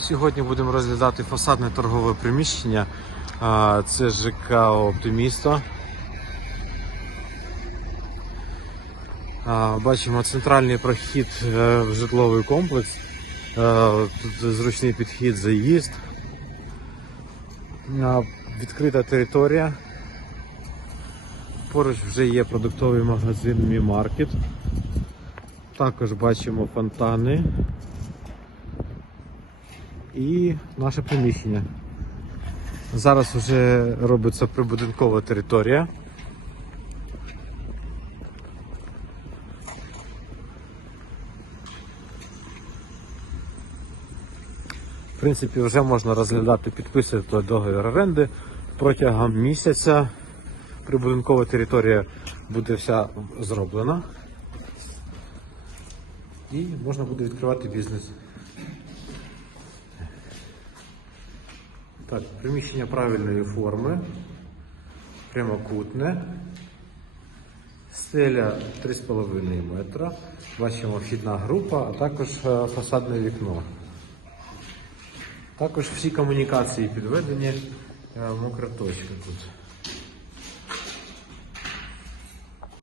Сьогодні будемо розглядати фасадне торгове приміщення. Це ЖК Оптимісто. Бачимо центральний прохід е, в житловий комплекс. Е, Тут зручний підхід, заїзд. Відкрита територія. Поруч вже є продуктовий магазин Мі Маркет. Також бачимо фонтани і наше приміщення. Зараз вже робиться прибудинкова територія. В принципі, вже можна розглядати, підписувати договір оренди протягом місяця. Прибудинкова територія буде вся зроблена. І можна буде відкривати бізнес. Так, приміщення правильної форми, прямокутне, стеля 3,5 метра. Бачимо вхідна група, а також е, фасадне вікно. Також всі комунікації підведені, е, мокра точка тут.